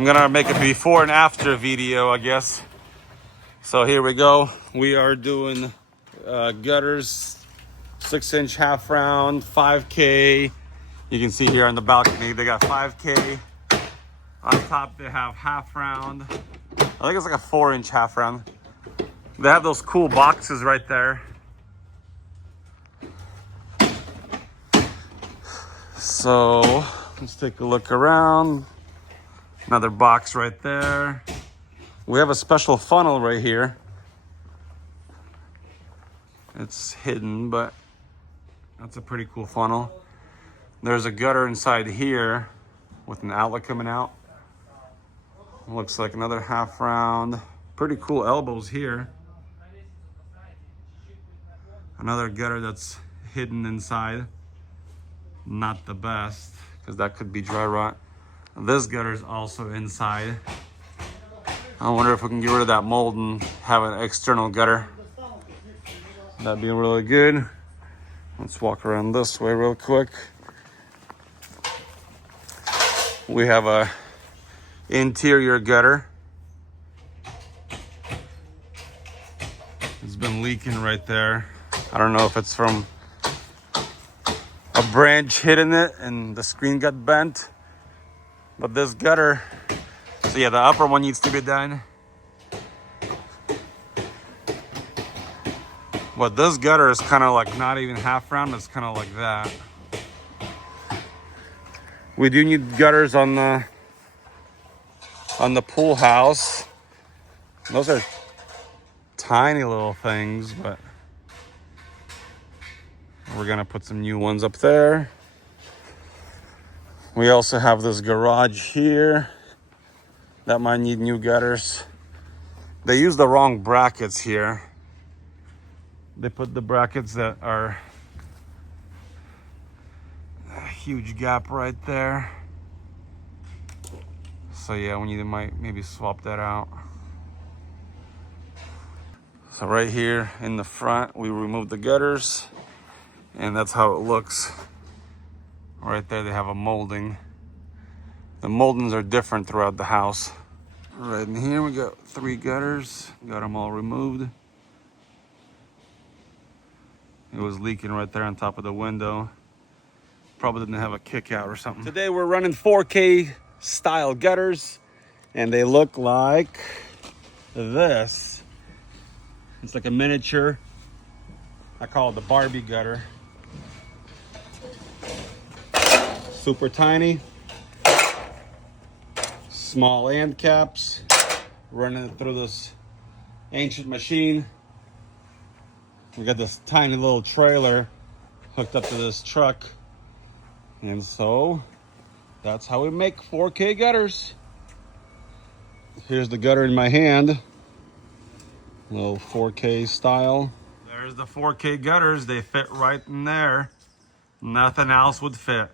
I'm gonna make a before and after video, I guess. So here we go. We are doing gutters, 6-inch half round, 5K. You can see here on the balcony, they got 5K. On top, they have half round. I think it's like a 4-inch half round. They have those cool boxes right there. So let's take a look around. Another box right there. We have a special funnel right here. It's hidden, but that's a pretty cool funnel. There's a gutter inside here with an outlet coming out. Looks like another half round. Pretty cool elbows here. Another gutter that's hidden inside. Not the best, because that could be dry rot. This gutter is also inside. I wonder if we can get rid of that mold and have an external gutter. That'd be really good. Let's walk around this way real quick. We have a interior gutter. It's been leaking right there. I don't know if it's from a branch hitting it and the screen got bent. But this gutter, so yeah, the upper one needs to be done. But this gutter is kind of like not even half round, it's kind of like that. We do need gutters on the pool house. Those are tiny little things, but we're gonna put some new ones up there. We also have this garage here that might need new gutters. They use the wrong brackets here. They put the brackets that are a huge gap right there. So yeah, we need to maybe swap that out. So right here in the front, we removed the gutters, and that's how it looks. Right there, they have a molding. The moldings are different throughout the house. Right in here, we got 3 gutters. Got them all removed. It was leaking right there on top of the window. Probably didn't have a kick out or something. Today we're running 4K style gutters, and they look like this. It's like a miniature. I call it the Barbie gutter. Super tiny. Small end caps. Running it through this ancient machine. We got this tiny little trailer hooked up to this truck. And so that's how we make 4K gutters. Here's the gutter in my hand. Little 4K style. There's the 4K gutters. They fit right in there. Nothing else would fit.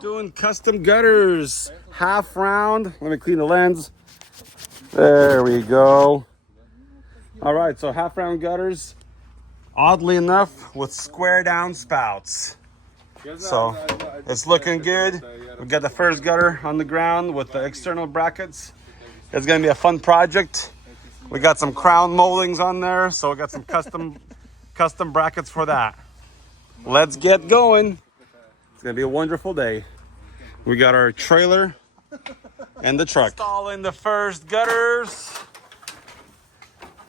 Doing custom gutters. Half round. Let me clean the lens. There we go. All right, so half round gutters. Oddly enough, with square down spouts. So it's looking good. We got the first gutter on the ground with the external brackets. It's gonna be a fun project. We got some crown moldings on there, so we got some custom brackets for that. Let's get going. It's gonna be a wonderful day. We got our trailer and the truck. Installing the first gutters.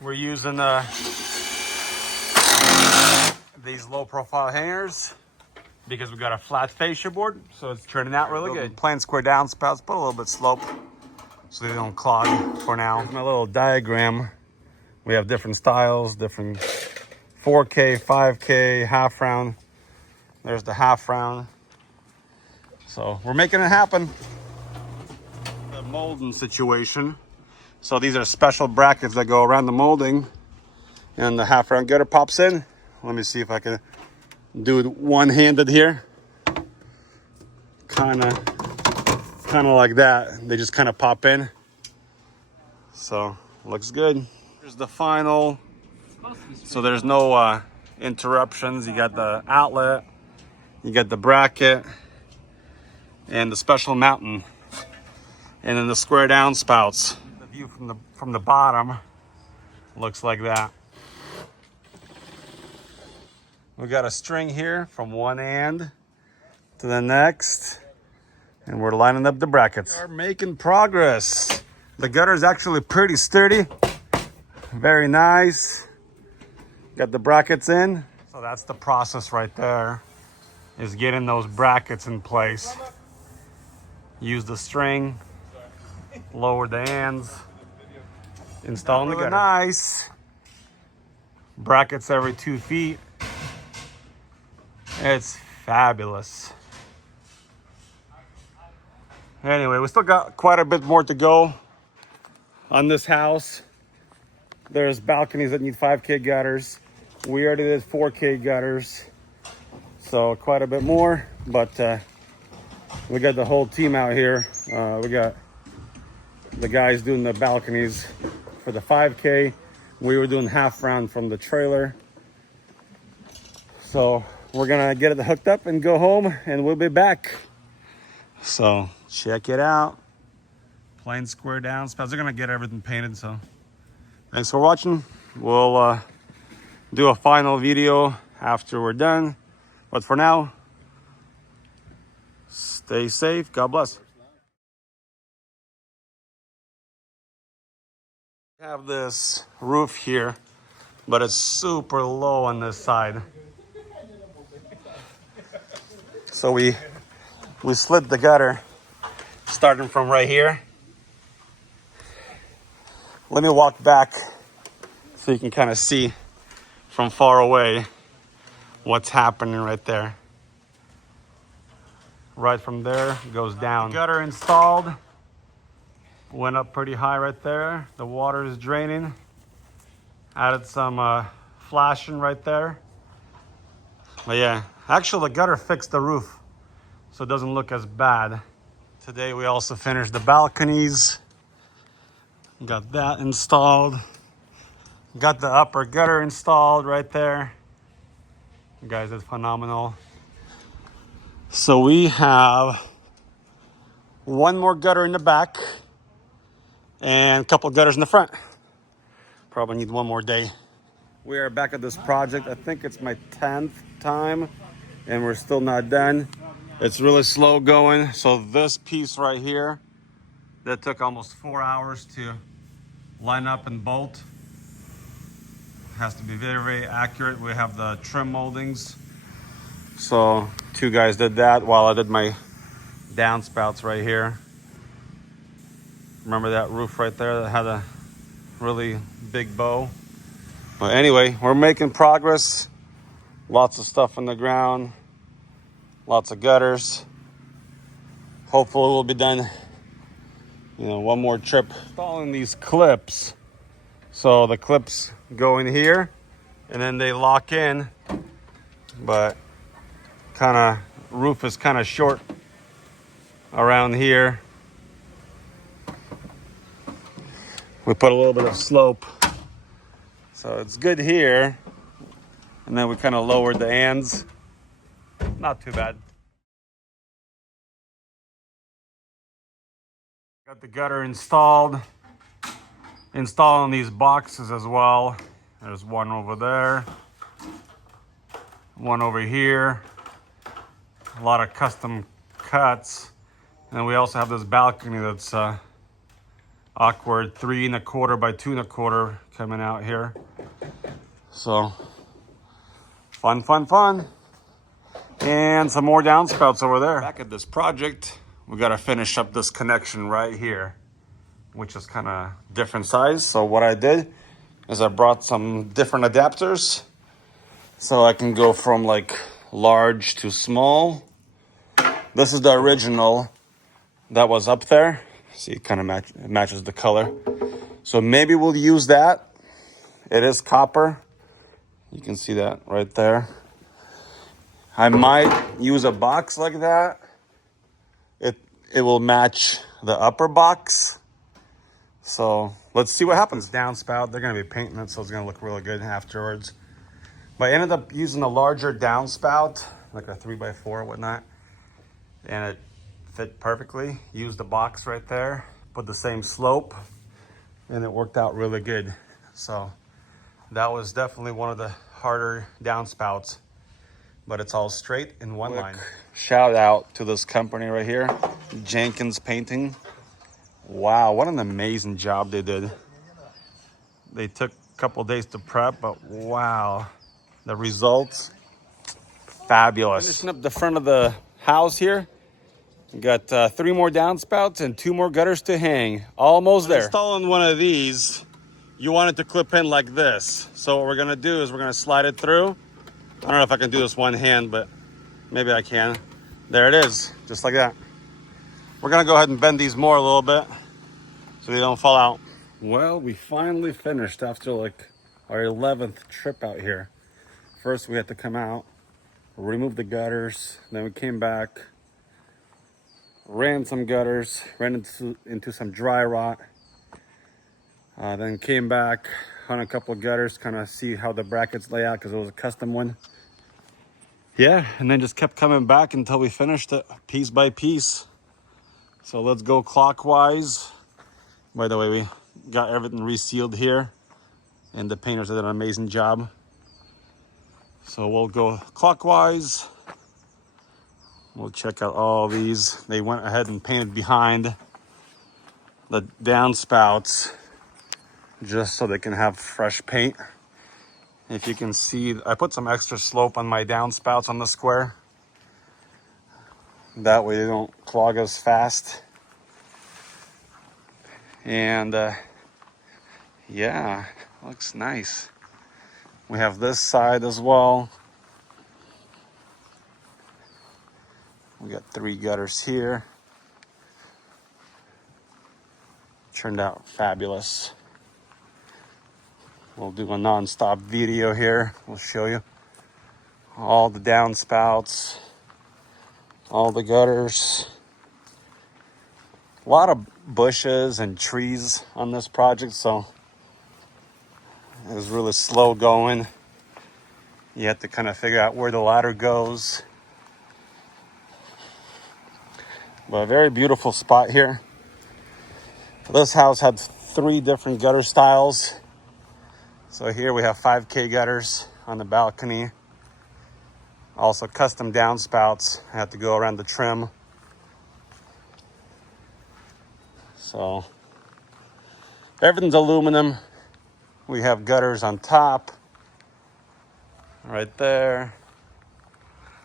We're using these low profile hangers because we got a flat fascia board, so it's turning out really good. Plain square down spouts, but a little bit slope so they don't clog for now. Here's my little diagram. We have different styles, different 4K, 5K, half round. There's the half round. So we're making it happen. The molding situation. So these are special brackets that go around the molding, and the half round gutter pops in. Let me see if I can do it one-handed here. Kind of like that. They just kind of pop in. So looks good. Here's the final. So there's no interruptions. You got the outlet, you got the bracket, and the special mountain, and then the square downspouts. The view from the bottom looks like that. We got a string here from one end to the next, and we're lining up the brackets. We are making progress. The gutter is actually pretty sturdy, very nice. Got the brackets in. So that's the process right there, is getting those brackets in place. Use the string, lower the ends, installing the gutter. Nice. Brackets every 2 feet. It's fabulous. Anyway, we still got quite a bit more to go on this house. There's balconies that need 5K gutters. We already did 4K gutters. So quite a bit more, but we got the whole team out here. We got the guys doing the balconies for the 5K. We were doing half round from the trailer. So we're gonna get it hooked up and go home, and we'll be back. So check it out. Plain square downspouts. They're gonna get everything painted, so thanks for watching. We'll do a final video after we're done. But for now, stay safe. God bless. I have this roof here, but it's super low on this side. So we slid the gutter starting from right here. Let me walk back so you can kind of see from far away what's happening right there. Right from there goes down. Gutter installed. Went up pretty high right there. The water is draining. Added some flashing right there. But yeah, actually the gutter fixed the roof, so it doesn't look as bad. Today we also finished the balconies. Got that installed. Got the upper gutter installed right there. You guys did phenomenal. So we have one more gutter in the back and a couple of gutters in the front. Probably need one more day. We are back at this project. I think it's my 10th time and we're still not done. It's really slow going. So this piece right here, that took almost 4 hours to line up and bolt. Has to be very, very accurate. We have the trim moldings. So 2 guys did that while I did my downspouts right here. Remember that roof right there that had a really big bow? But anyway, we're making progress. Lots of stuff on the ground. Lots of gutters. Hopefully we'll be done, one more trip. Installing these clips. So the clips go in here and then they lock in, but roof is kind of short around here. We put a little bit of slope, so it's good here, and then we kind of lowered the ends. Not too bad. Got the gutter installed. Installing these boxes as well. There's one over there, one over here. A lot of custom cuts. And we also have this balcony that's awkward 3 1/4 by 2 1/4 coming out here. So fun. And some more downspouts over there. Back at this project, we got to finish up this connection right here, which is kind of different size. So what I did is I brought some different adapters so I can go from like large to small. This is the original that was up there. See, it kind of matches the color. So maybe we'll use that. It is copper. You can see that right there. I might use a box like that. It will match the upper box. So let's see what happens. Downspout, they're gonna be painting it, so it's gonna look really good afterwards. But I ended up using a larger downspout, like a 3x4 or whatnot, and it fit perfectly. Used the box right there, put the same slope, and it worked out really good. So that was definitely one of the harder downspouts, but it's all straight in one line. Shout out to this company right here, Jenkins Painting. Wow, what an amazing job they did. They took a couple days to prep, but wow, the results, fabulous. Finishing up the front of the house here. We got 3 more downspouts and 2 more gutters to hang. Almost there. Installing one of these, you want it to clip in like this. So what we're gonna do is we're gonna slide it through. I don't know if I can do this one hand, but maybe I can. There it is, just like that. We're gonna go ahead and bend these more a little bit so they don't fall out. Well, we finally finished after like our 11th trip out here. First we had to come out, remove the gutters, then we came back, ran some gutters, ran into some dry rot, then came back on a couple of gutters, kind of see how the brackets lay out because it was a custom one. Yeah, and then just kept coming back until we finished it piece by piece. So let's go clockwise. By the way, we got everything resealed here and the painters did an amazing job. So we'll go clockwise. We'll check out all these. They went ahead and painted behind the downspouts just so they can have fresh paint. If you can see, I put some extra slope on my downspouts on the square. That way they don't clog as fast. And yeah, looks nice. We have this side as well. We got 3 gutters here. Turned out fabulous. We'll do a non-stop video here. We'll show you all the downspouts, all the gutters. A lot of bushes and trees on this project, so it was really slow going. You have to kind of figure out where the ladder goes. But a very beautiful spot here. This house had 3 different gutter styles. So here we have 5K gutters on the balcony. Also custom downspouts. I had to go around the trim. So everything's aluminum. We have gutters on top. Right there.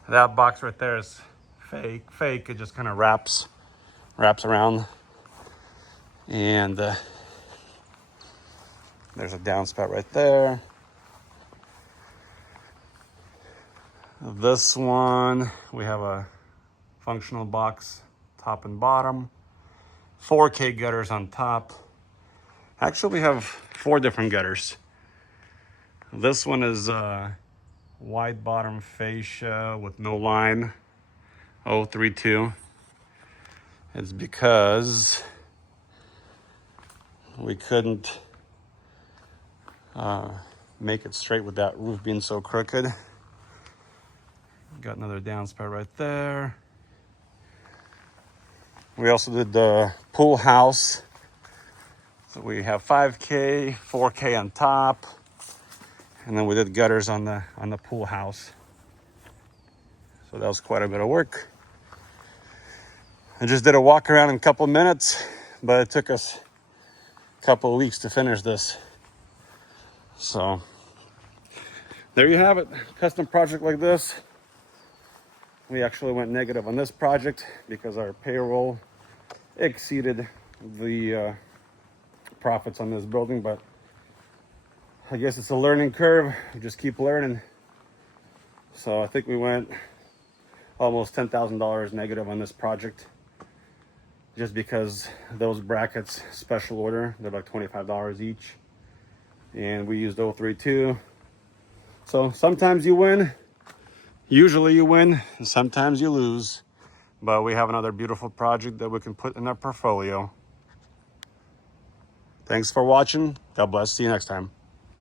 That box right there is fake. It just kind of wraps around. And there's a downspout right there. This one, we have a functional box, top and bottom. 4K gutters on top. Actually, we have 4 different gutters. This one is wide bottom fascia with no line, 032. It's because we couldn't make it straight with that roof being so crooked. Got another downspout right there. We also did the pool house. So we have 5K, 4K on top, and then we did gutters on the pool house. So that was quite a bit of work. I just did a walk around in a couple minutes, but it took us a couple of weeks to finish this. So there you have it, custom project like this. We actually went negative on this project because our payroll exceeded the profits on this building, but I guess it's a learning curve. We just keep learning. So I think we went almost $10,000 negative on this project just because those brackets, special order, they're like $25 each. And we used 032. So sometimes you win. Usually you win, and sometimes you lose, but we have another beautiful project that we can put in our portfolio. Thanks for watching. God bless. See you next time.